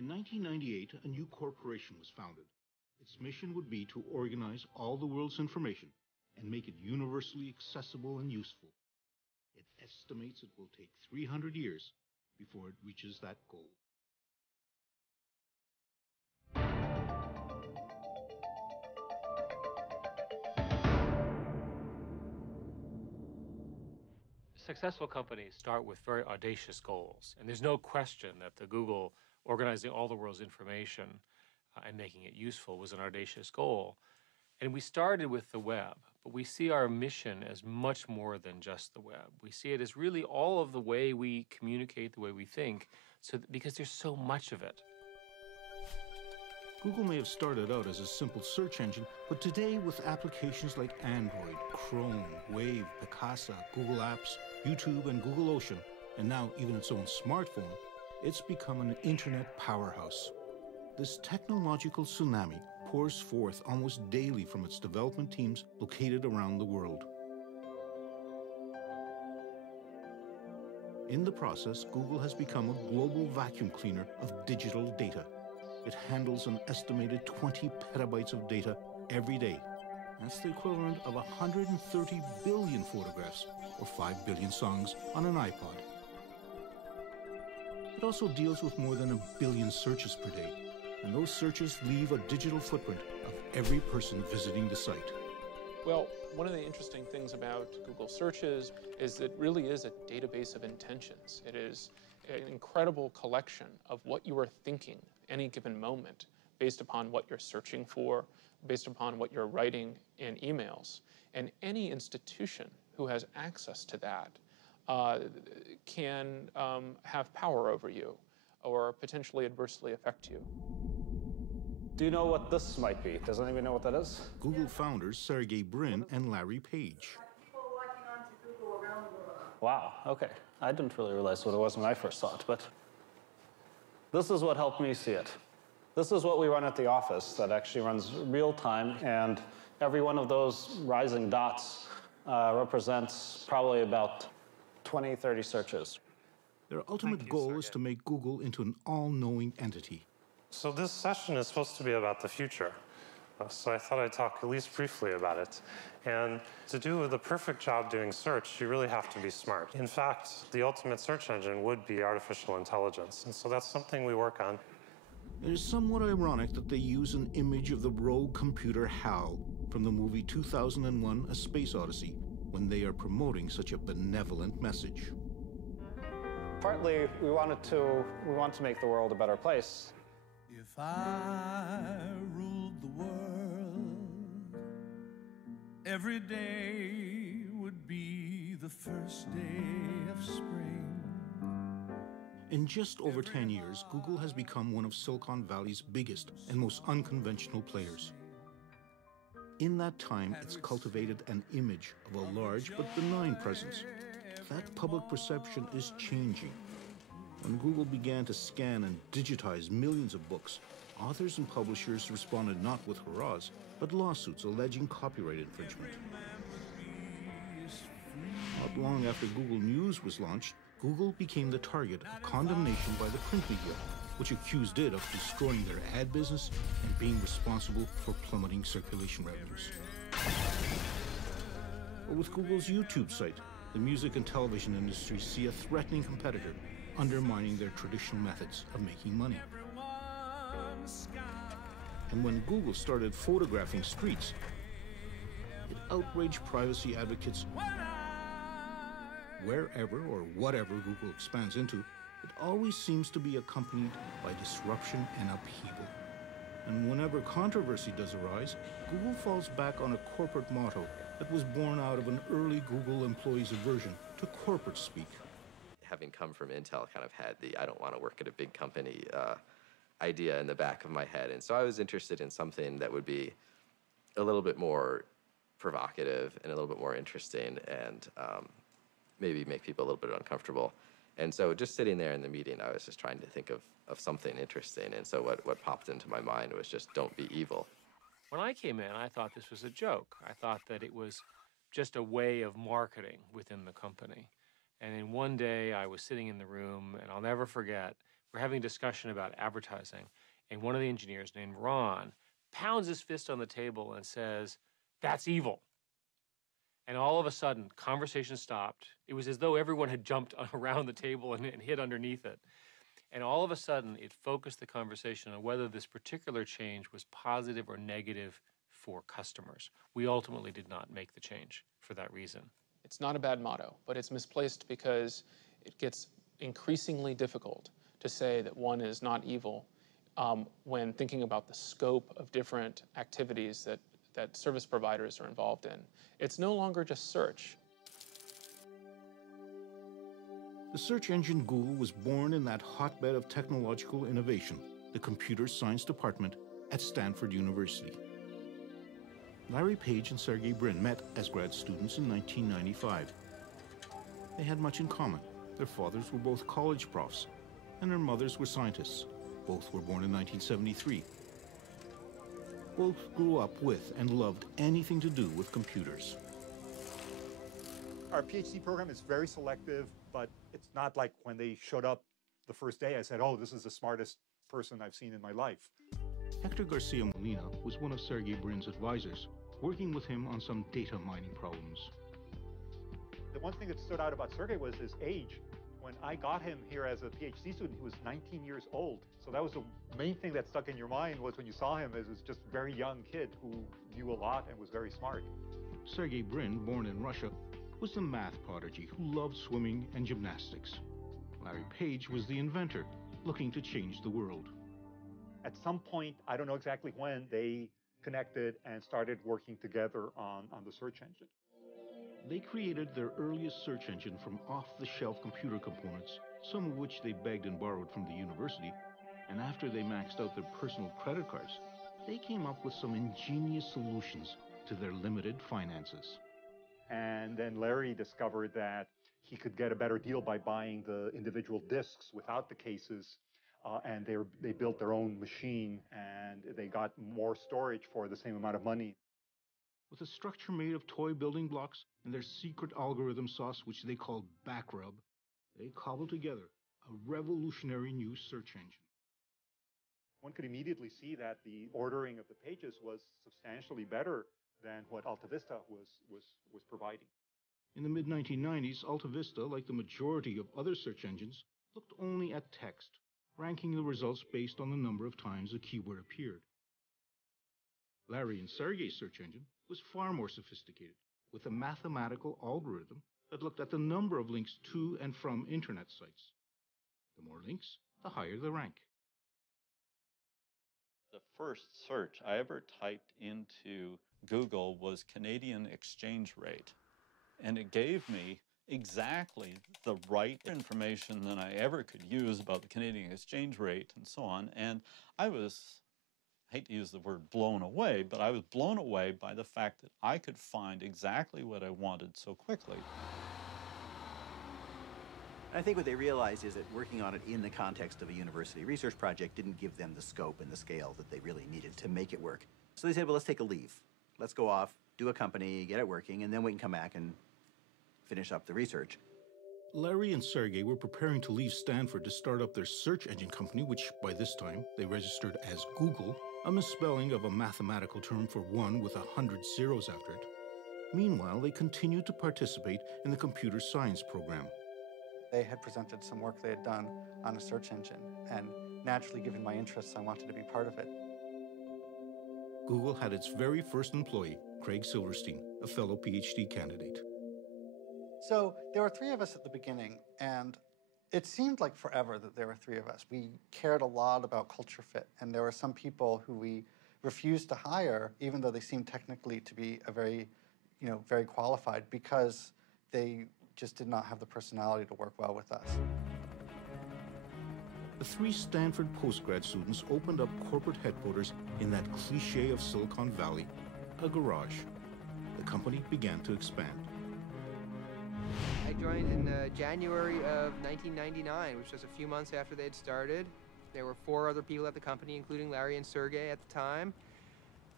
In 1998, a new corporation was founded. Its mission would be to organize all the world's information and make it universally accessible and useful. It estimates it will take 300 years before it reaches that goal. Successful companies start with very audacious goals, and there's no question that the Google organizing all the world's information and making it useful was an audacious goal. And we started with the web, but we see our mission as much more than just the web. We see it as really all of the way we communicate, the way we think, because there's so much of it. Google may have started out as a simple search engine, but today with applications like Android, Chrome, Wave, Picasa, Google Apps, YouTube, and Google Ocean, and now even its own smartphone, it's become an internet powerhouse. This technological tsunami pours forth almost daily from its development teams located around the world. In the process, Google has become a global vacuum cleaner of digital data. It handles an estimated 20 petabytes of data every day. That's the equivalent of 130 billion photographs or 5 billion songs on an iPod. It also deals with more than 1 billion searches per day, and those searches leave a digital footprint of every person visiting the site. Well, one of the interesting things about Google searches is it really is a database of intentions. It is an incredible collection of what you are thinking any given moment based upon what you're searching for, based upon what you're writing in emails. And any institution who has access to that can have power over you or potentially adversely affect you. Do you know what this might be? Does anybody know what that is? Google founders Sergey Brin and Larry Page. People logging on to Google around the world. Wow, okay. I didn't really realize what it was when I first saw it, but this is what helped me see it. This is what we run at the office that actually runs real time, and every one of those rising dots represents probably about 20, 30 searches. Their ultimate goal is to make Google into an all-knowing entity. So this session is supposed to be about the future. So I thought I'd talk at least briefly about it. And to do the perfect job doing search, you really have to be smart. In fact, the ultimate search engine would be artificial intelligence. And so that's something we work on. It is somewhat ironic that they use an image of the rogue computer HAL from the movie 2001: A Space Odyssey when they are promoting such a benevolent message. Partly, we want to make the world a better place. If I ruled the world, every day would be the first day of spring. In just over 10 years, Google has become one of Silicon Valley's biggest and most unconventional players. In that time, it's cultivated an image of a large but benign presence. That public perception is changing. When Google began to scan and digitize millions of books, authors and publishers responded not with hurrahs, but lawsuits alleging copyright infringement. Not long after Google News was launched, Google became the target of condemnation by the print media, which accused it of destroying their ad business and being responsible for plummeting circulation revenues. But with Google's YouTube site, the music and television industries see a threatening competitor undermining their traditional methods of making money. And when Google started photographing streets, it outraged privacy advocates. Wherever or whatever Google expands into, it always seems to be accompanied by disruption and upheaval. And whenever controversy does arise, Google falls back on a corporate motto that was born out of an early Google employee's aversion to corporate speak. Having come from Intel, kind of had the I don't want to work at a big company idea in the back of my head. And so I was interested in something that would be a little bit more provocative and a little bit more interesting and maybe make people a little bit uncomfortable. And so just sitting there in the meeting, I was just trying to think of something interesting. And so what popped into my mind was just don't be evil. When I came in, I thought this was a joke. I thought that it was just a way of marketing within the company. And then one day I was sitting in the room, and I'll never forget, We're having a discussion about advertising, and one of the engineers named Ron pounds his fist on the table and says, "That's evil." And all of a sudden, conversation stopped. It was as though everyone had jumped around the table and hid underneath it. And all of a sudden, it focused the conversation on whether this particular change was positive or negative for customers. We ultimately did not make the change for that reason. It's not a bad motto, but it's misplaced because it gets increasingly difficult to say that one is not evil when thinking about the scope of different activities that service providers are involved in. It's no longer just search. The search engine Google was born in that hotbed of technological innovation, the computer science department at Stanford University. Larry Page and Sergey Brin met as grad students in 1995. They had much in common. Their fathers were both college profs, and their mothers were scientists. Both were born in 1973. Both grew up with and loved anything to do with computers. Our PhD program is very selective, but it's not like when they showed up the first day, I said, "Oh, this is the smartest person I've seen in my life." Hector Garcia Molina was one of Sergey Brin's advisors, working with him on some data mining problems. The one thing that stood out about Sergey was his age. When I got him here as a PhD student, he was 19 years old. So that was the main thing that stuck in your mind, was when you saw him as this just very young kid who knew a lot and was very smart. Sergey Brin, born in Russia, was the math prodigy who loved swimming and gymnastics. Larry Page was the inventor, looking to change the world. At some point, I don't know exactly when, they connected and started working together on the search engine. They created their earliest search engine from off-the-shelf computer components, some of which they begged and borrowed from the university. And after they maxed out their personal credit cards, they came up with some ingenious solutions to their limited finances. And then Larry discovered that he could get a better deal by buying the individual disks without the cases. And they built their own machine, and they got more storage for the same amount of money. With a structure made of toy building blocks and their secret algorithm sauce, which they called backrub, they cobbled together a revolutionary new search engine. One could immediately see that the ordering of the pages was substantially better than what AltaVista was providing. In the mid-1990s, AltaVista, like the majority of other search engines, looked only at text, ranking the results based on the number of times a keyword appeared. Larry and Sergey's search engine was far more sophisticated, with a mathematical algorithm that looked at the number of links to and from internet sites. The more links, the higher the rank. The first search I ever typed into Google was Canadian exchange rate, and it gave me exactly the right information that I ever could use about the Canadian exchange rate and so on. And I hate to use the word blown away, but I was blown away by the fact that I could find exactly what I wanted so quickly. I think what they realized is that working on it in the context of a university research project didn't give them the scope and the scale that they really needed to make it work. So they said, well, let's take a leave. Let's go off, do a company, get it working, and then we can come back and finish up the research. Larry and Sergey were preparing to leave Stanford to start up their search engine company, which by this time they registered as Google, a misspelling of a mathematical term for one with 100 zeros after it. Meanwhile, they continued to participate in the computer science program. They had presented some work they had done on a search engine, and naturally, given my interests, I wanted to be part of it. Google had its very first employee, Craig Silverstein, a fellow PhD candidate. So there were three of us at the beginning, and it seemed like forever that there were three of us. We cared a lot about culture fit, and there were some people who we refused to hire, even though they seemed technically to be very qualified, because they just did not have the personality to work well with us. The three Stanford postgrad students opened up corporate headquarters in that cliché of Silicon Valley, a garage. The company began to expand. I joined in January of 1999, which was a few months after they had started. There were 4 other people at the company, including Larry and Sergey at the time.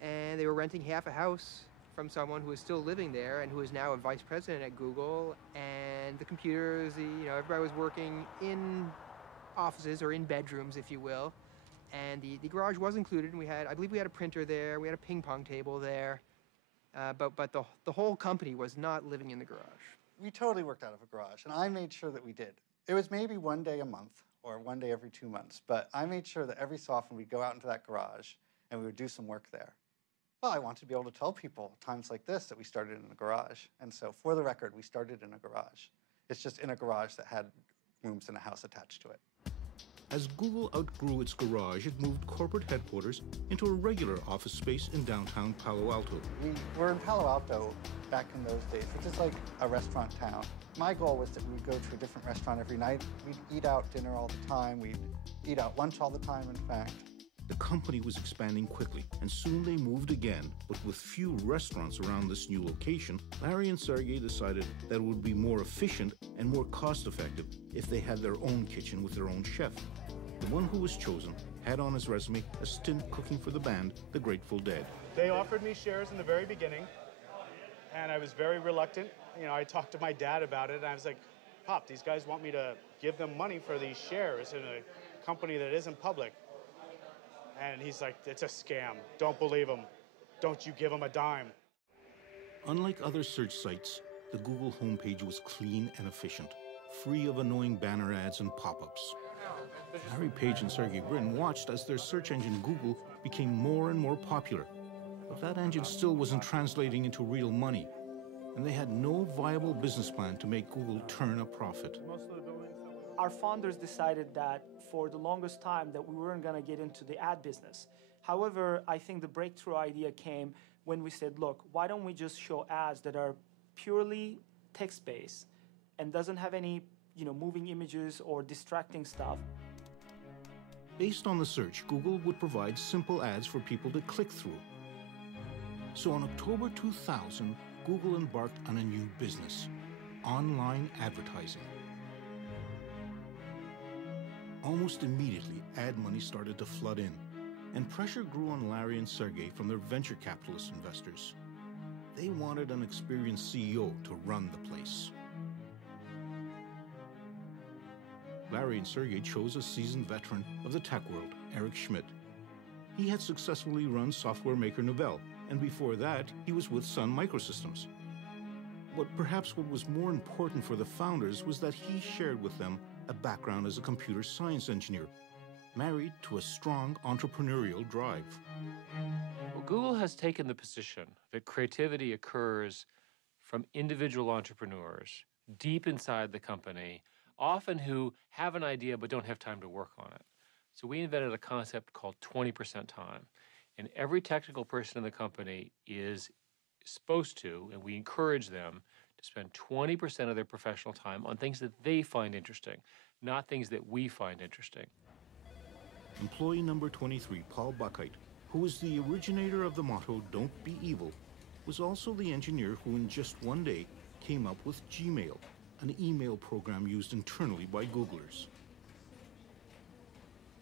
And they were renting half a house from someone who was still living there and who is now a vice president at Google. And the computers, everybody was working in offices, or in bedrooms, if you will. And the garage was included, and I believe we had a printer there, we had a ping pong table there, but the whole company was not living in the garage. We totally worked out of a garage, and I made sure that we did. It was maybe one day a month, or one day every 2 months, but I made sure that every so often we'd go out into that garage and we would do some work there. Well, I want to be able to tell people times like this that we started in a garage. And so for the record, we started in a garage. It's just in a garage that had rooms in a house attached to it. As Google outgrew its garage, it moved corporate headquarters into a regular office space in downtown Palo Alto. We were in Palo Alto back in those days, which is like a restaurant town. My goal was that we would go to a different restaurant every night. We'd eat out dinner all the time. We'd eat out lunch all the time, in fact. The company was expanding quickly, and soon they moved again. But with few restaurants around this new location, Larry and Sergey decided that it would be more efficient and more cost-effective if they had their own kitchen with their own chef. The one who was chosen had on his resume a stint cooking for the band, the Grateful Dead. They offered me shares in the very beginning, and I was very reluctant. You know, I talked to my dad about it, and I was like, Pop, these guys want me to give them money for these shares in a company that isn't public. And he's like, it's a scam. Don't believe them. Don't you give them a dime. Unlike other search sites, the Google homepage was clean and efficient, free of annoying banner ads and pop-ups. Larry Page and Sergey Brin watched as their search engine Google became more and more popular. But that engine still wasn't translating into real money, and they had no viable business plan to make Google turn a profit. Our founders decided that for the longest time that we weren't going to get into the ad business. However, I think the breakthrough idea came when we said, look, why don't we just show ads that are purely text-based and doesn't have any, moving images or distracting stuff. Based on the search, Google would provide simple ads for people to click through. So in October 2000, Google embarked on a new business, online advertising. Almost immediately, ad money started to flood in, and pressure grew on Larry and Sergey from their venture capitalist investors. They wanted an experienced CEO to run the place. Larry and Sergey chose a seasoned veteran of the tech world, Eric Schmidt. He had successfully run software maker Novell, and before that, he was with Sun Microsystems. But perhaps what was more important for the founders was that he shared with them a background as a computer science engineer, married to a strong entrepreneurial drive. Well, Google has taken the position that creativity occurs from individual entrepreneurs deep inside the company, often who have an idea but don't have time to work on it. So we invented a concept called 20% time. And every technical person in the company is supposed to, and we encourage them, to spend 20% of their professional time on things that they find interesting, not things that we find interesting. Employee number 23, Paul Buckheit, who was the originator of the motto, "Don't be evil," was also the engineer who in just one day came up with Gmail, an email program used internally by Googlers.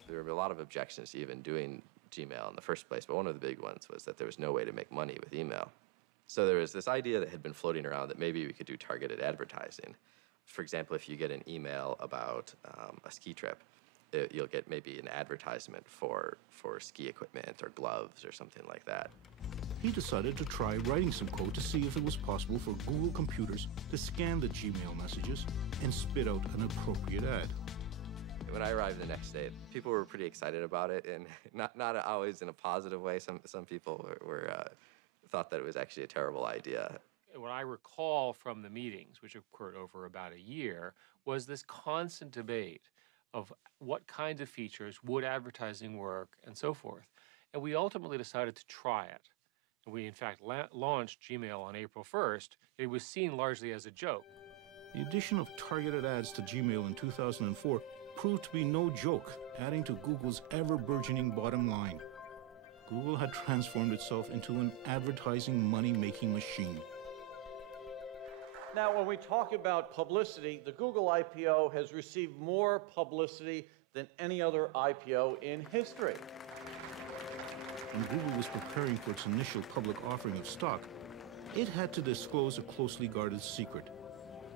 There were a lot of objections to even doing Gmail in the first place, but one of the big ones was that there was no way to make money with email. So there was this idea that had been floating around that maybe we could do targeted advertising. For example, if you get an email about a ski trip, you'll get maybe an advertisement for ski equipment or gloves or something like that. He decided to try writing some code to see if it was possible for Google computers to scan the Gmail messages and spit out an appropriate ad. When I arrived the next day, people were pretty excited about it, and not always in a positive way. Some people thought that it was actually a terrible idea. What I recall from the meetings, which occurred over about a year, was this constant debate of what kinds of features would advertising work and so forth. And we ultimately decided to try it. And we, in fact, launched Gmail on April 1st. It was seen largely as a joke. The addition of targeted ads to Gmail in 2004 proved to be no joke, adding to Google's ever-burgeoning bottom line. Google had transformed itself into an advertising money-making machine. Now, when we talk about publicity, the Google IPO has received more publicity than any other IPO in history. When Google was preparing for its initial public offering of stock, it had to disclose a closely guarded secret,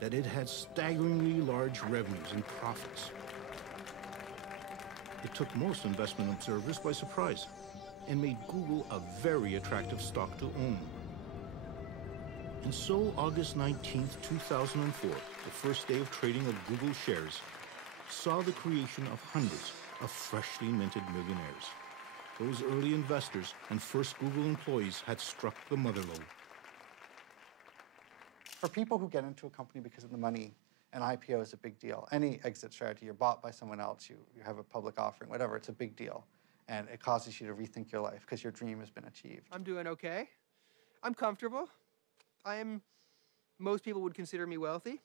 that it had staggeringly large revenues and profits. It took most investment observers by surprise and made Google a very attractive stock to own. And so, August 19, 2004, the first day of trading of Google shares, saw the creation of hundreds of freshly minted millionaires. Those early investors and first Google employees had struck the mother lode. For people who get into a company because of the money, an IPO is a big deal. Any exit strategy, you're bought by someone else, you have a public offering, whatever, it's a big deal. And it causes you to rethink your life because your dream has been achieved. I'm doing okay. I'm comfortable. Most people would consider me wealthy.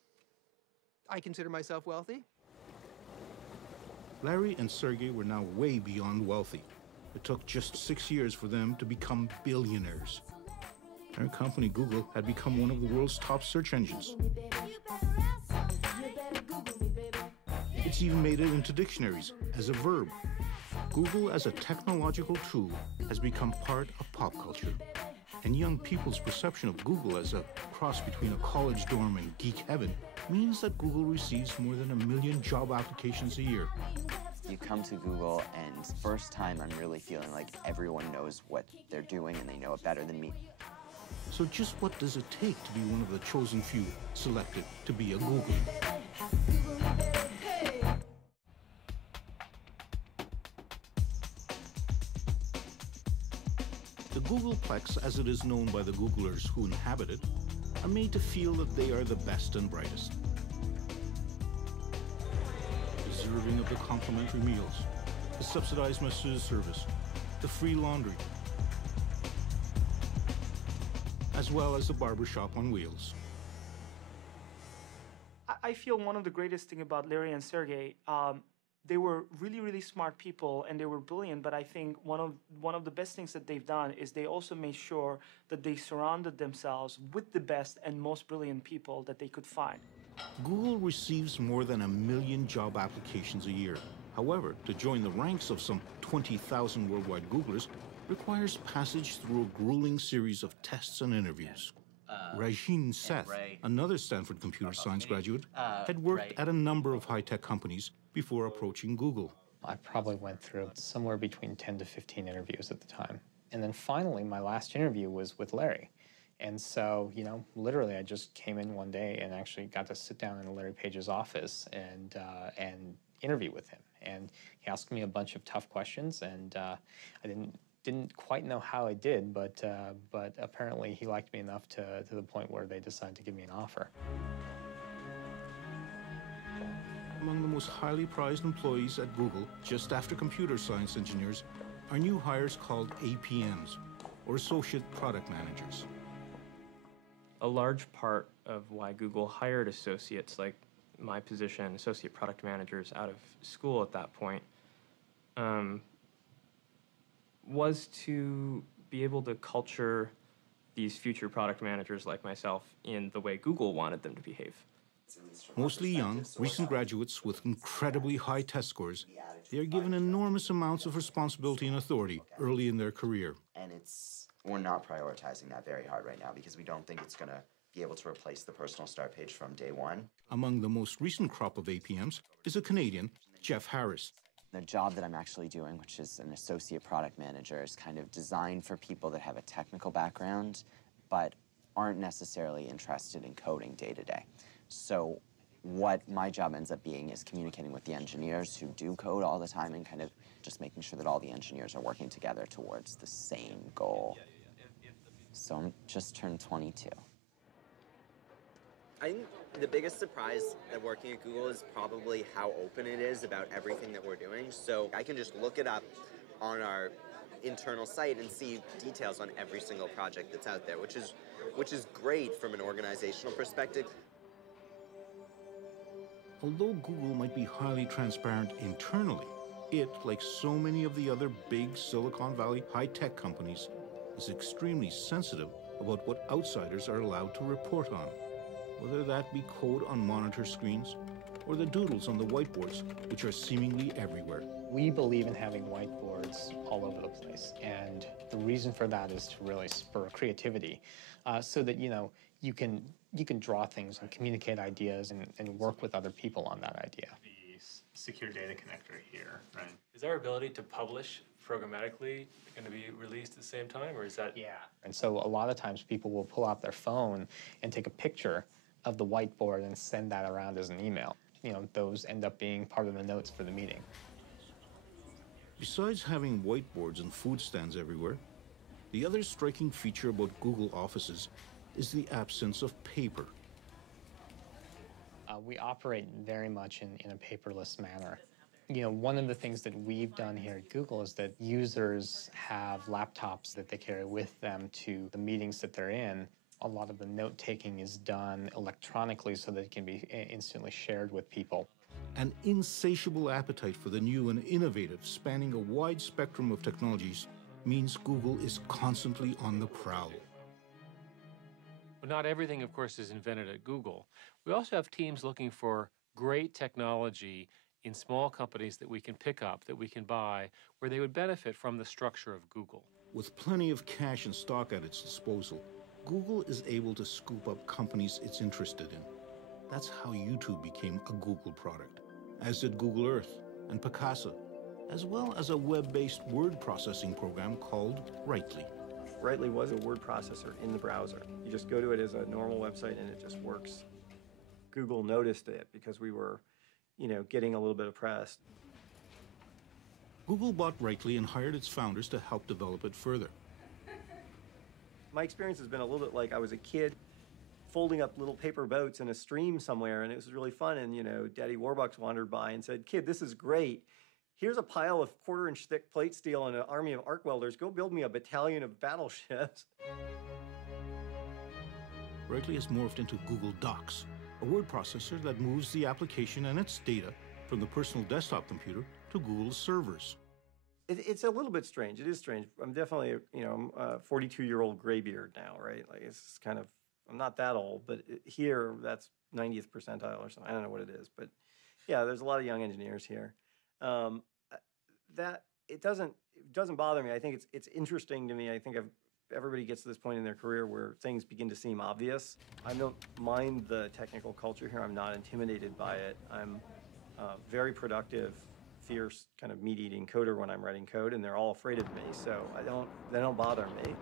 I consider myself wealthy. Larry and Sergey were now way beyond wealthy. It took just 6 years for them to become billionaires. Their company, Google, had become one of the world's top search engines. It's even made it into dictionaries as a verb. Google as a technological tool has become part of pop culture. And young people's perception of Google as a cross between a college dorm and geek heaven means that Google receives more than 1 million job applications a year. You come to Google, and first time I'm really feeling like everyone knows what they're doing and they know it better than me. So just what does it take to be one of the chosen few selected to be a Googler? The Googleplex, as it is known by the Googlers who inhabit it, are made to feel that they are the best and brightest. Deserving of the complimentary meals, the subsidized massage service, the free laundry, as well as the barbershop on wheels. I feel one of the greatest thing about Larry and Sergey, they were really, really smart people and they were brilliant, but I think one of the best things that they've done is they also made sure that they surrounded themselves with the best and most brilliant people that they could find. Google receives more than 1 million job applications a year. However, to join the ranks of some 20,000 worldwide Googlers requires passage through a grueling series of tests and interviews. Rajin Seth, another Stanford computer science graduate, had worked at a number of high-tech companies before approaching Google. I probably went through somewhere between 10 to 15 interviews at the time. And then finally, my last interview was with Larry. And so, you know, literally I just came in one day and actually got to sit down in Larry Page's office and interview with him. And he asked me a bunch of tough questions, and I didn't quite know how I did, but apparently he liked me enough to the point where they decided to give me an offer. Among the most highly prized employees at Google, just after computer science engineers, are new hires called APMs, or Associate Product Managers. A large part of why Google hired associates like my position, associate product managers, out of school at that point, was to be able to culture these future product managers like myself in the way Google wanted them to behave. Mostly young, recent graduates with incredibly high test scores, they are given enormous amounts of responsibility and authority early in their career. And we're not prioritizing that very hard right now because we don't think it's going to be able to replace the personal start page from day one. Among the most recent crop of APMs is a Canadian, Jeff Harris. The job that I'm actually doing, which is an associate product manager, is kind of designed for people that have a technical background but aren't necessarily interested in coding day to day. So what my job ends up being is communicating with the engineers who do code all the time and kind of just making sure that all the engineers are working together towards the same goal. So I'm just turned 22. I think the biggest surprise at working at Google is probably how open it is about everything that we're doing. So I can just look it up on our internal site and see details on every single project that's out there, which is great from an organizational perspective. Although Google might be highly transparent internally, it, like so many of the other big Silicon Valley high-tech companies, is extremely sensitive about what outsiders are allowed to report on, whether that be code on monitor screens or the doodles on the whiteboards, which are seemingly everywhere. We believe in having whiteboards all over the place, and the reason for that is to really spur creativity, so that you can draw things and communicate ideas and work with other people on that idea. secure data connector here, right? Is our ability to publish programmatically going to be released at the same time, or is that? Yeah. And so a lot of times people will pull out their phone and take a picture of the whiteboard and send that around as an email. You know, those end up being part of the notes for the meeting. Besides having whiteboards and food stands everywhere, the other striking feature about Google offices is the absence of paper. We operate very much in a paperless manner. You know, one of the things that we've done here at Google is that users have laptops that they carry with them to the meetings that they're in. A lot of the note-taking is done electronically so that it can be instantly shared with people. An insatiable appetite for the new and innovative, spanning a wide spectrum of technologies, means Google is constantly on the prowl. But not everything, of course, is invented at Google. We also have teams looking for great technology in small companies that we can pick up, that we can buy, where they would benefit from the structure of Google. With plenty of cash and stock at its disposal, Google is able to scoop up companies it's interested in. That's how YouTube became a Google product, as did Google Earth and Picasa, as well as a web-based word processing program called Writely. Writely was a word processor in the browser. You just go to it as a normal website and it just works. Google noticed it because we were, getting a little bit of press. Google bought Writely and hired its founders to help develop it further. My experience has been a little bit like I was a kid folding up little paper boats in a stream somewhere, and it was really fun. And, Daddy Warbucks wandered by and said, "Kid, this is great. Here's a pile of quarter-inch thick plate steel and an army of arc welders. Go build me a battalion of battleships." Writely has morphed into Google Docs, a word processor that moves the application and its data from the personal desktop computer to Google's servers. It's a little bit strange. It is strange. I'm definitely, I'm a 42-year-old graybeard now, right? Like, it's kind of, I'm not that old, but here, that's 90th percentile or something. I don't know what it is, but yeah, there's a lot of young engineers here. That it doesn't bother me. I think it's interesting to me. I think everybody gets to this point in their career where things begin to seem obvious. I don't mind the technical culture here. I'm not intimidated by it. I'm very productive, fierce, kind of meat-eating coder when I'm writing code, and they're all afraid of me, so they don't bother me.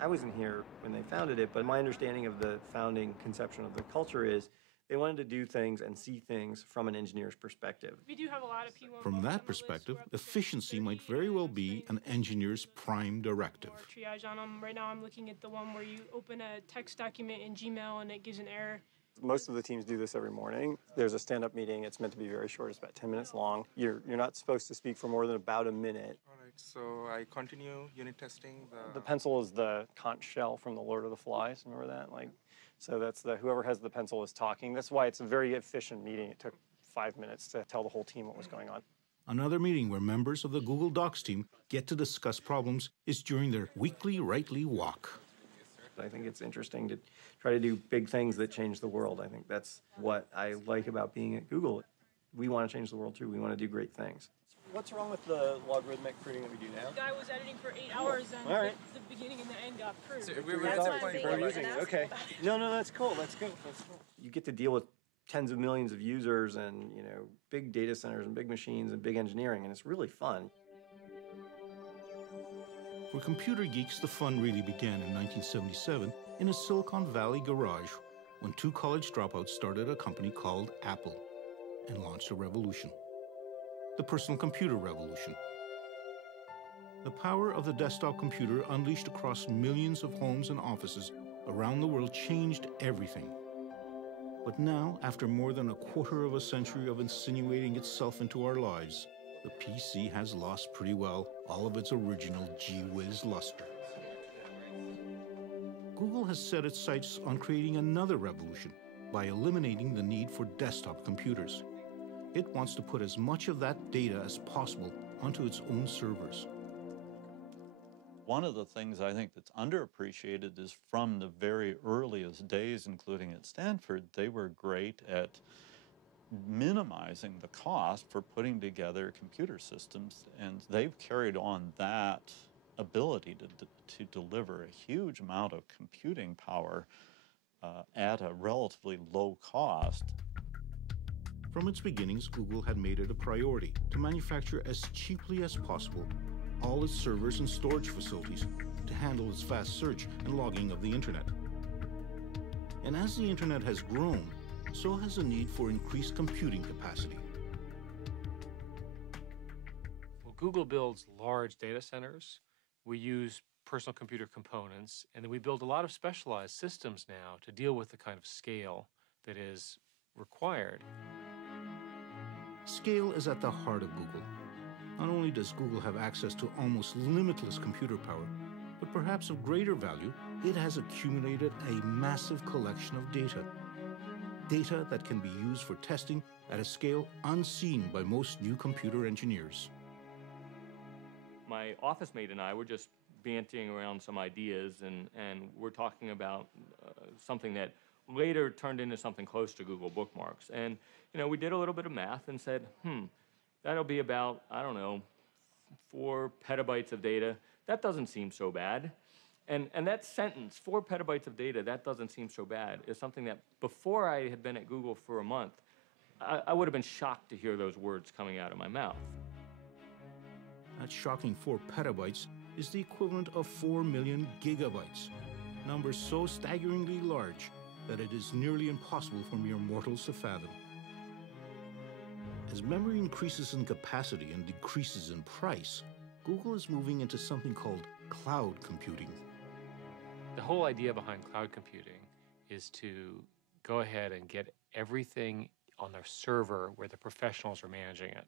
I wasn't here when they founded it, but my understanding of the founding conception of the culture is they wanted to do things and see things from an engineer's perspective. We do have a lot of P1. From that perspective, efficiency might very well be an engineer's prime directive. Triage on them. Right now I'm looking at the one where you open a text document in Gmail and it gives an error. Most of the teams do this every morning. There's a stand-up meeting. It's meant to be very short. It's about 10 minutes long. You're not supposed to speak for more than about a minute. All right, so I continue unit testing. The pencil is the conch shell from The Lord of the Flies. Remember that? So that's whoever has the pencil is talking. That's why it's a very efficient meeting. It took 5 minutes to tell the whole team what was going on. Another meeting where members of the Google Docs team get to discuss problems is during their weekly Writely walk. I think it's interesting to try to do big things that change the world. I think that's what I like about being at Google. We want to change the world too. We want to do great things. What's wrong with the logarithmic pruning that we do now? The guy was editing for 8 hours and all right. the beginning and the end got proved. So we're using it. Okay. No, that's cool. That's good. That's cool. You get to deal with tens of millions of users and, big data centers and big machines and big engineering, and it's really fun. For computer geeks, the fun really began in 1977 in a Silicon Valley garage when two college dropouts started a company called Apple and launched a revolution. The personal computer revolution. The power of the desktop computer unleashed across millions of homes and offices around the world changed everything. But now, after more than a quarter of a century of insinuating itself into our lives, the PC has lost pretty well all of its original gee-whiz luster. Google has set its sights on creating another revolution by eliminating the need for desktop computers. It wants to put as much of that data as possible onto its own servers. One of the things I think that's underappreciated is from the very earliest days, including at Stanford, they were great at minimizing the cost for putting together computer systems, and they've carried on that ability to deliver a huge amount of computing power at a relatively low cost. From its beginnings, Google had made it a priority to manufacture as cheaply as possible all its servers and storage facilities to handle its fast search and logging of the internet. And as the internet has grown, so has the need for increased computing capacity. Well, Google builds large data centers. We use personal computer components, and then we build a lot of specialized systems now to deal with the kind of scale that is required. Scale is at the heart of Google. Not only does Google have access to almost limitless computer power, but perhaps of greater value, it has accumulated a massive collection of data. Data that can be used for testing at a scale unseen by most new computer engineers. My office mate and I were just banting around some ideas, and we're talking about something that later turned into something close to Google Bookmarks. And, you know, we did a little bit of math and said, that'll be about, I don't know, 4 petabytes of data. That doesn't seem so bad. And that sentence, 4 petabytes of data, that doesn't seem so bad, is something that before I had been at Google for a month, I would have been shocked to hear those words coming out of my mouth. That shocking 4 petabytes is the equivalent of 4 million gigabytes, numbers so staggeringly large that it is nearly impossible for mere mortals to fathom. As memory increases in capacity and decreases in price, Google is moving into something called cloud computing. The whole idea behind cloud computing is to go ahead and get everything on their server where the professionals are managing it.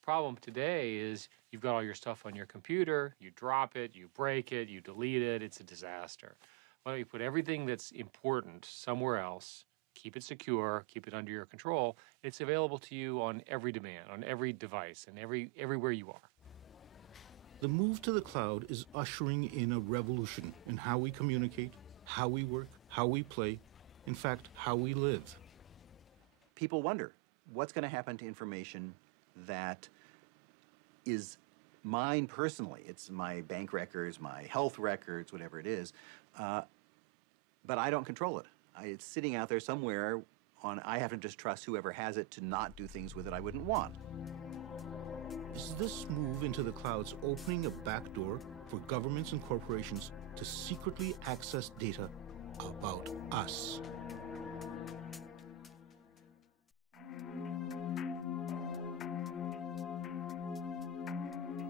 The problem today is you've got all your stuff on your computer, you drop it, you break it, you delete it, it's a disaster. Why don't you put everything that's important somewhere else, keep it secure, keep it under your control, and it's available to you on every demand, on every device, and everywhere you are. The move to the cloud is ushering in a revolution in how we communicate, how we work, how we play, in fact, how we live. People wonder, what's going to happen to information that is mine personally? It's my bank records, my health records, whatever it is, but I don't control it. It's sitting out there somewhere I have to just trust whoever has it to not do things with it I wouldn't want. Is this move into the clouds opening a backdoor for governments and corporations to secretly access data about us?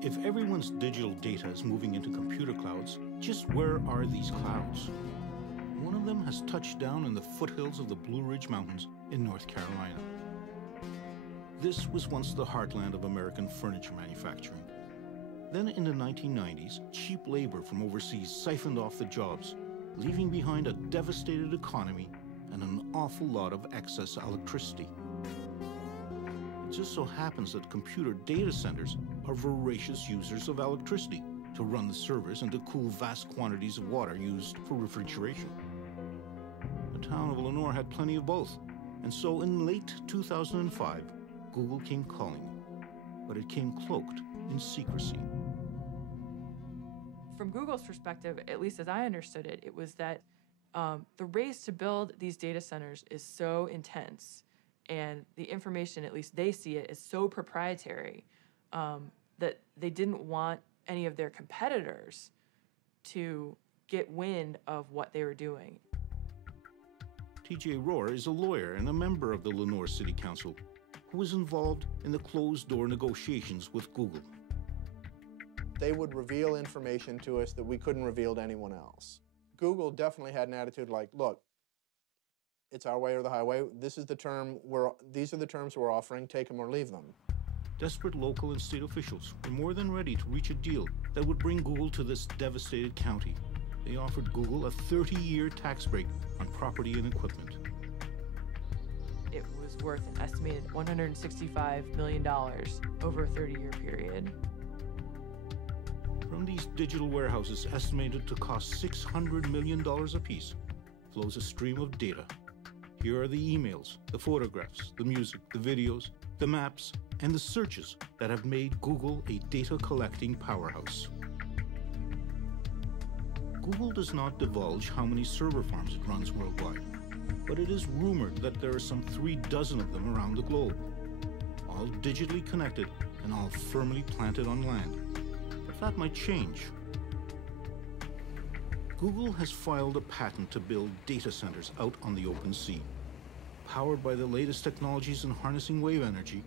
If everyone's digital data is moving into computer clouds, just where are these clouds? One of them has touched down in the foothills of the Blue Ridge Mountains in North Carolina. This was once the heartland of American furniture manufacturing. Then in the 1990s, cheap labor from overseas siphoned off the jobs, leaving behind a devastated economy and an awful lot of excess electricity. It just so happens that computer data centers are voracious users of electricity to run the servers and to cool vast quantities of water used for refrigeration. The town of Lenore had plenty of both, and so in late 2005, Google came calling, but it came cloaked in secrecy. From Google's perspective, at least as I understood it, it was that the race to build these data centers is so intense, and the information, at least they see it, is so proprietary that they didn't want any of their competitors to get wind of what they were doing. T.J. Rohr is a lawyer and a member of the Lenore City Council who was involved in the closed-door negotiations with Google. They would reveal information to us that we couldn't reveal to anyone else. Google definitely had an attitude like, look, it's our way or the highway. This is the term these are the terms we're offering. Take them or leave them. Desperate local and state officials were more than ready to reach a deal that would bring Google to this devastated county. They offered Google a 30-year tax break on property and equipment. It was worth an estimated $165 million over a 30-year period. From these digital warehouses estimated to cost $600 million apiece flows a stream of data. Here are the emails, the photographs, the music, the videos, the maps, and the searches that have made Google a data-collecting powerhouse. Google does not divulge how many server farms it runs worldwide, but it is rumored that there are some 36 of them around the globe. all digitally connected and all firmly planted on land. But that might change. Google has filed a patent to build data centers out on the open sea. Powered by the latest technologies in harnessing wave energy,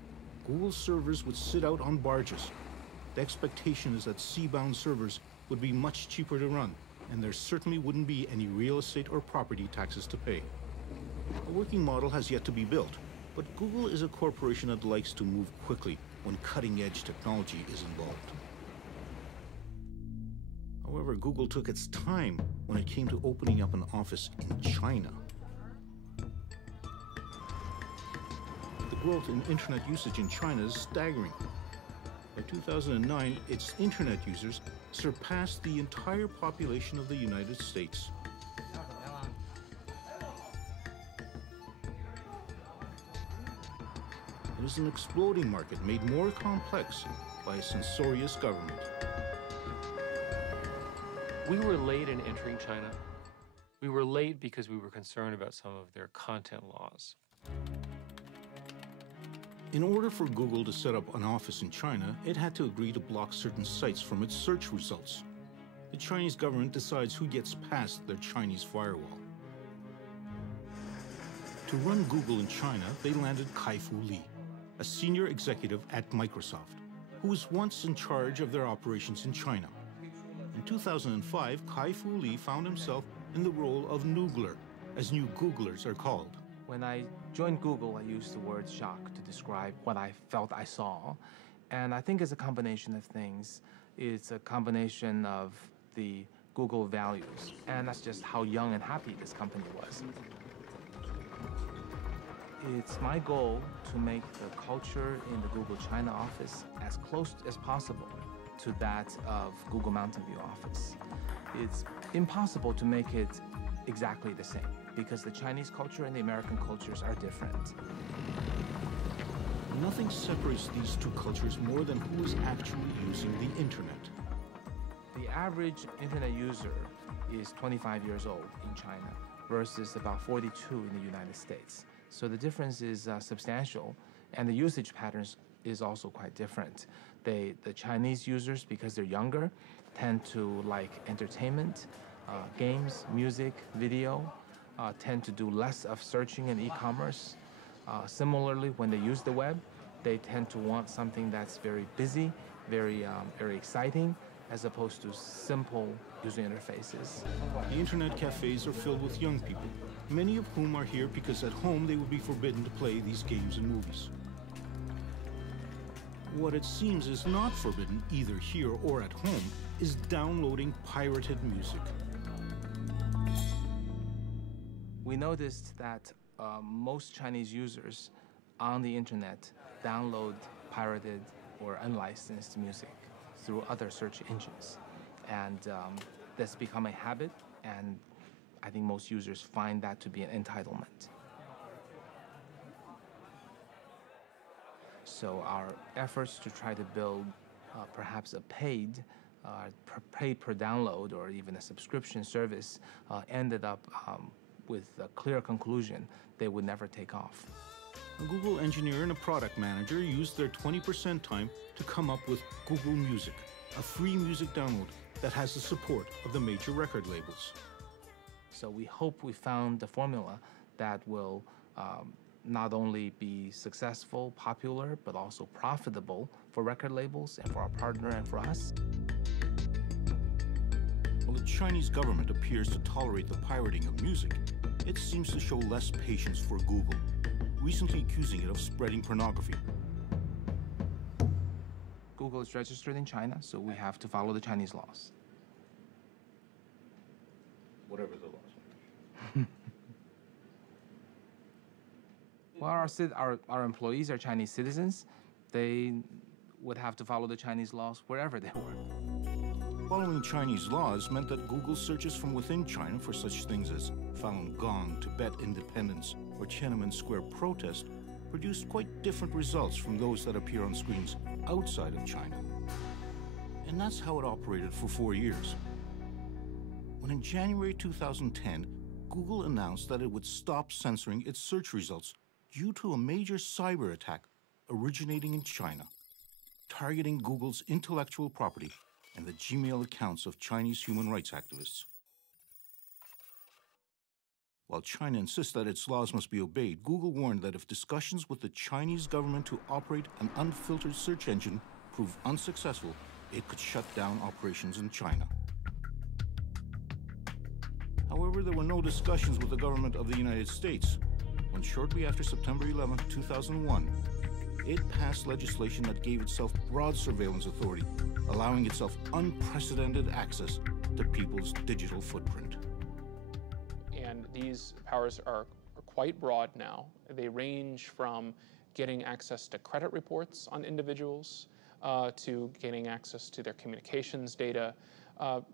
Google servers would sit out on barges. The expectation is that sea-bound servers would be much cheaper to run, and there certainly wouldn't be any real estate or property taxes to pay. A working model has yet to be built, but Google is a corporation that likes to move quickly when cutting-edge technology is involved. However, Google took its time when it came to opening up an office in China. The growth in internet usage in China is staggering. By 2009, its internet users surpassed the entire population of the United States. It is an exploding market made more complex by a censorious government. We were late in entering China. We were late because we were concerned about some of their content laws. In order for Google to set up an office in China, it had to agree to block certain sites from its search results. The Chinese government decides who gets past their Chinese firewall. To run Google in China, they landed Kai-Fu Lee, a senior executive at Microsoft, who was once in charge of their operations in China. In 2005, Kai-Fu Lee found himself in the role of Noogler, as new Googlers are called. When I joined Google, I used the word shock to describe what I felt I saw. And I think it's a combination of things. It's a combination of the Google values, and that's just how young and happy this company was. It's my goal to make the culture in the Google China office as close as possible to that of Google Mountain View office. It's impossible to make it exactly the same because the Chinese culture and the American cultures are different. Nothing separates these two cultures more than who is actually using the internet. The average internet user is 25 years old in China versus about 42 in the United States. So the difference is substantial, and the usage patterns is also quite different. The Chinese users, because they're younger, tend to like entertainment, games, music, video, tend to do less of searching and e-commerce. Similarly, when they use the web, they tend to want something that's very busy, very exciting, as opposed to simple user interfaces. The internet cafes are filled with young people, many of whom are here because at home they would be forbidden to play these games and movies. What it seems is not forbidden, either here or at home, is downloading pirated music. We noticed that most Chinese users on the internet download pirated or unlicensed music through other search engines. And that's become a habit, and I think most users find that to be an entitlement. So our efforts to try to build perhaps a paid per download or even a subscription service ended up with a clear conclusion they would never take off. A Google engineer and a product manager used their 20% time to come up with Google Music, a free music download that has the support of the major record labels. So we hope we found the formula that will not only be successful, popular, but also profitable for record labels and for our partner and for us. While the Chinese government appears to tolerate the pirating of music, it seems to show less patience for Google, recently accusing it of spreading pornography. Google is registered in China, so we have to follow the Chinese laws. Whatever the laws. Well, our employees are Chinese citizens. They would have to follow the Chinese laws wherever they were. Following Chinese laws meant that Google searches from within China for such things as Falun Gong, Tibet independence, or Tiananmen Square protest produced quite different results from those that appear on screens outside of China. And that's how it operated for 4 years. When in January 2010, Google announced that it would stop censoring its search results due to a major cyber attack originating in China, targeting Google's intellectual property and the Gmail accounts of Chinese human rights activists. While China insists that its laws must be obeyed, Google warned that if discussions with the Chinese government to operate an unfiltered search engine prove unsuccessful, it could shut down operations in China. However, there were no discussions with the government of the United States when shortly after September 11, 2001, it passed legislation that gave itself broad surveillance authority, allowing itself unprecedented access to people's digital footprint. And these powers are quite broad now. They range from getting access to credit reports on individuals, to getting access to their communications data,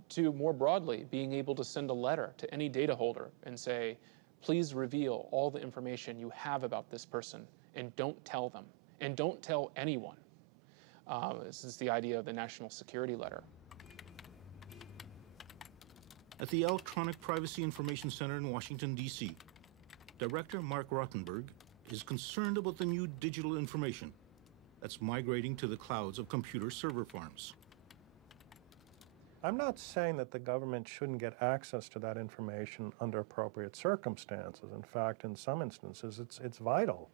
to more broadly being able to send a letter to any data holder and say, please reveal all the information you have about this person and don't tell them, and don't tell anyone. This is the idea of the National Security Letter. At the Electronic Privacy Information Center in Washington, D.C., Director Mark Rottenberg is concerned about the new digital information that's migrating to the clouds of computer server farms. I'm not saying that the government shouldn't get access to that information under appropriate circumstances. In fact, in some instances, it's vital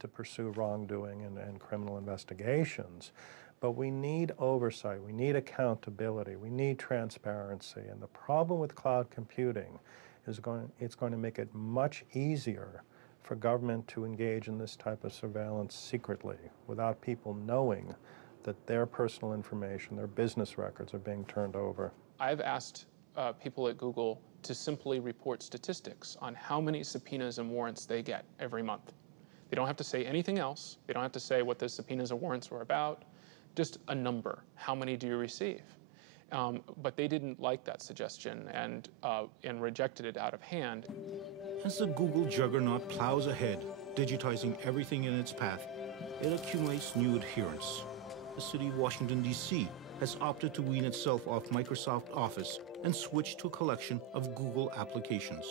to pursue wrongdoing and criminal investigations. But we need oversight, we need accountability, we need transparency. And the problem with cloud computing is it's going to make it much easier for government to engage in this type of surveillance secretly without people knowing that their personal information, their business records are being turned over. I've asked people at Google to simply report statistics on how many subpoenas and warrants they get every month. They don't have to say anything else. They don't have to say what the subpoenas and warrants were about. Just a number. How many do you receive? But they didn't like that suggestion and rejected it out of hand. As the Google juggernaut plows ahead, digitizing everything in its path, it accumulates new adherents. The city of Washington, D.C. has opted to wean itself off Microsoft Office and switch to a collection of Google applications.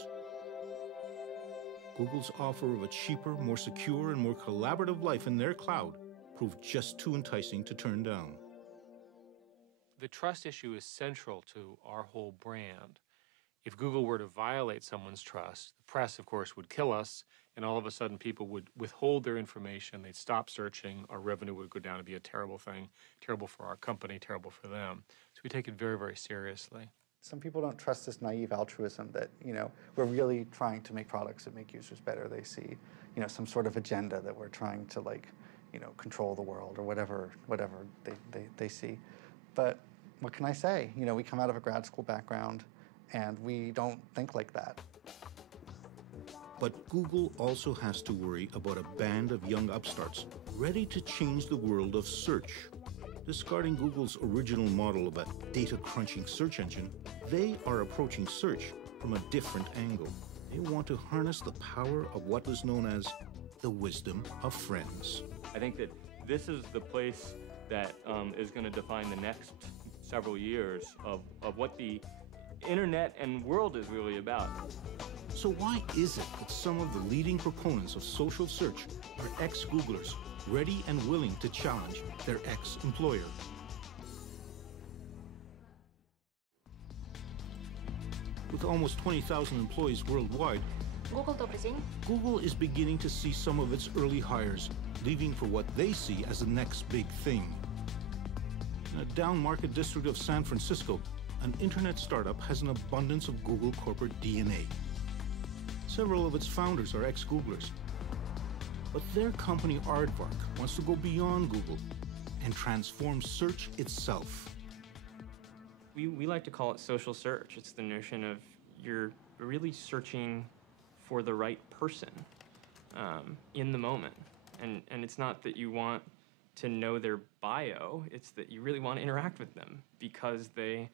Google's offer of a cheaper, more secure, and more collaborative life in their cloud proved just too enticing to turn down. The trust issue is central to our whole brand. If Google were to violate someone's trust, the press, of course, would kill us, and all of a sudden people would withhold their information, they'd stop searching, our revenue would go down, it'd be a terrible thing, terrible for our company, terrible for them. So we take it very, very seriously. Some people don't trust this naive altruism that, we're really trying to make products that make users better. They see, some sort of agenda that we're trying to, control the world or whatever they see. But what can I say? We come out of a grad school background and we don't think like that. But Google also has to worry about a band of young upstarts ready to change the world of search. Discarding Google's original model of a data-crunching search engine, they are approaching search from a different angle. They want to harness the power of what was known as the wisdom of friends. I think that this is the place that is going to define the next several years of what the internet and world is really about. So why is it that some of the leading proponents of social search are ex-Googlers, ready and willing to challenge their ex-employer? With almost 20,000 employees worldwide, Google is beginning to see some of its early hires leaving for what they see as the next big thing. In a down-market district of San Francisco, an internet startup has an abundance of Google corporate DNA. Several of its founders are ex-Googlers. But their company, Aardvark, wants to go beyond Google and transform search itself. We like to call it social search. It's the notion of you're really searching for the right person in the moment. And it's not that you want to know their bio, it's that you really want to interact with them because they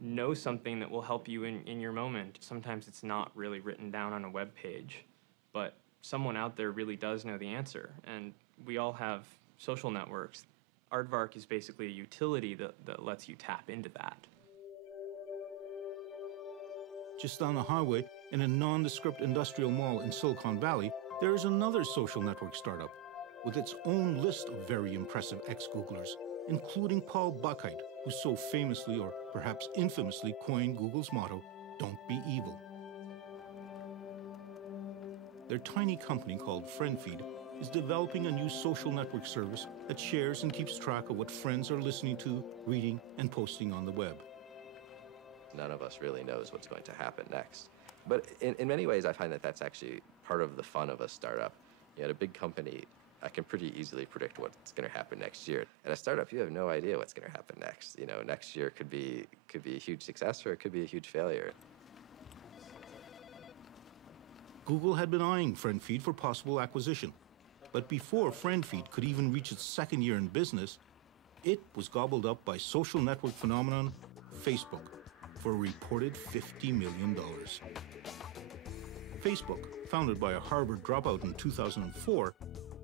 know something that will help you in your moment. Sometimes it's not really written down on a web page, but someone out there really does know the answer. And we all have social networks. Aardvark is basically a utility that lets you tap into that. Just down the highway, in a nondescript industrial mall in Silicon Valley, there is another social network startup, with its own list of very impressive ex-Googlers, including Paul Buchheit, who so famously, or perhaps infamously, coined Google's motto, "Don't be evil." Their tiny company called FriendFeed is developing a new social network service that shares and keeps track of what friends are listening to, reading, and posting on the web. None of us really knows what's going to happen next. But in many ways, I find that that's actually part of the fun of a startup. At a big company, I can pretty easily predict what's going to happen next year. At a startup, you have no idea what's going to happen next. Next year could be a huge success or it could be a huge failure. Google had been eyeing FriendFeed for possible acquisition. But before FriendFeed could even reach its second year in business, it was gobbled up by social network phenomenon Facebook for a reported $50 million. Facebook, founded by a Harvard dropout in 2004,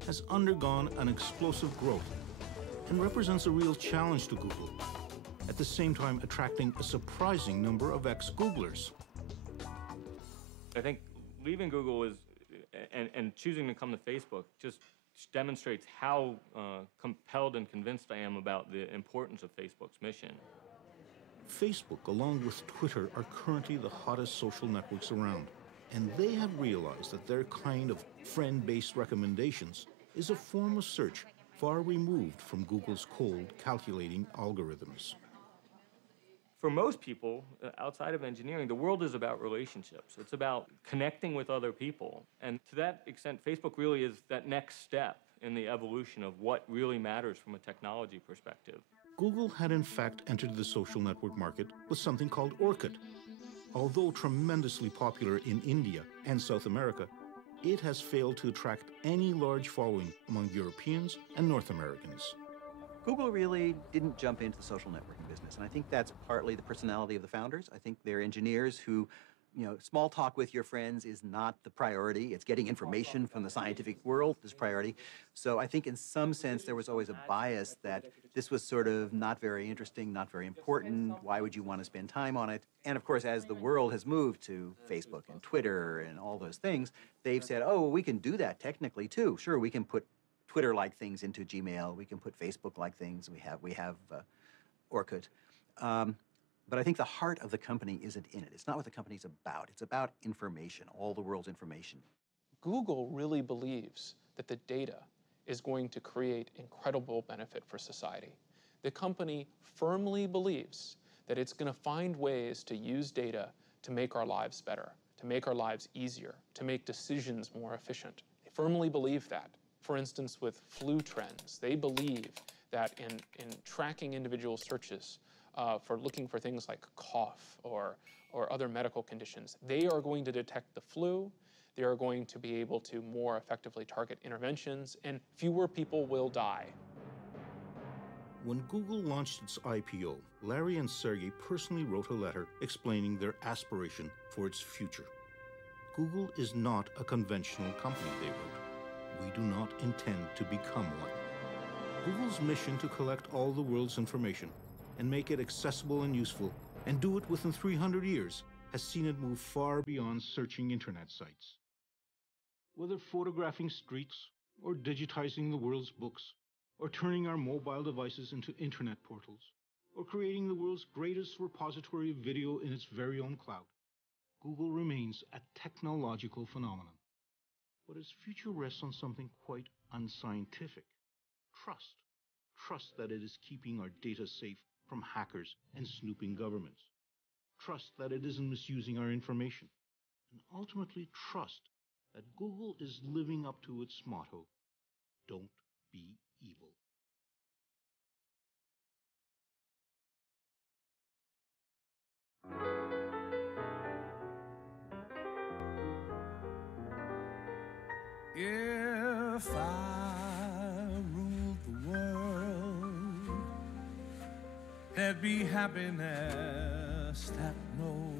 has undergone an explosive growth and represents a real challenge to Google, at the same time attracting a surprising number of ex-Googlers. I think leaving Google is, and choosing to come to Facebook just demonstrates how compelled and convinced I am about the importance of Facebook's mission. Facebook, along with Twitter, are currently the hottest social networks around, and they have realized that their kind of friend-based recommendations is a form of search far removed from Google's cold, calculating algorithms. For most people, outside of engineering, the world is about relationships. It's about connecting with other people. And to that extent, Facebook really is that next step in the evolution of what really matters from a technology perspective. Google had in fact entered the social network market with something called Orkut. Although tremendously popular in India and South America, it has failed to attract any large following among Europeans and North Americans. Google really didn't jump into the social networking business, and I think that's partly the personality of the founders. I think they're engineers who, small talk with your friends is not the priority. It's getting information from the scientific world is priority. So I think in some sense there was always a bias that this was sort of not very interesting, not very important. Why would you want to spend time on it? And of course, as the world has moved to Facebook and Twitter and all those things, they've said, oh, well, we can do that technically too. Sure, we can put Twitter-like things into Gmail. We can put Facebook-like things. We have Orkut. But I think the heart of the company isn't in it. It's not what the company's about. It's about information, all the world's information. Google really believes that the data is going to create incredible benefit for society. The company firmly believes that it's going to find ways to use data to make our lives better, to make our lives easier, to make decisions more efficient. They firmly believe that. For instance, with flu trends, they believe that in tracking individual searches for looking for things like cough or other medical conditions, they are going to detect the flu. They are going to be able to more effectively target interventions, and fewer people will die. When Google launched its IPO, Larry and Sergey personally wrote a letter explaining their aspiration for its future. Google is not a conventional company, they wrote. We do not intend to become one. Google's mission to collect all the world's information and make it accessible and useful, and do it within 300 years, has seen it move far beyond searching internet sites. Whether photographing streets, or digitizing the world's books, or turning our mobile devices into internet portals, or creating the world's greatest repository of video in its very own cloud, Google remains a technological phenomenon. But its future rests on something quite unscientific. Trust. Trust that it is keeping our data safe from hackers and snooping governments. Trust that it isn't misusing our information. And ultimately trust that Google is living up to its motto, don't be evil. If I ruled the world, there'd be happiness that knows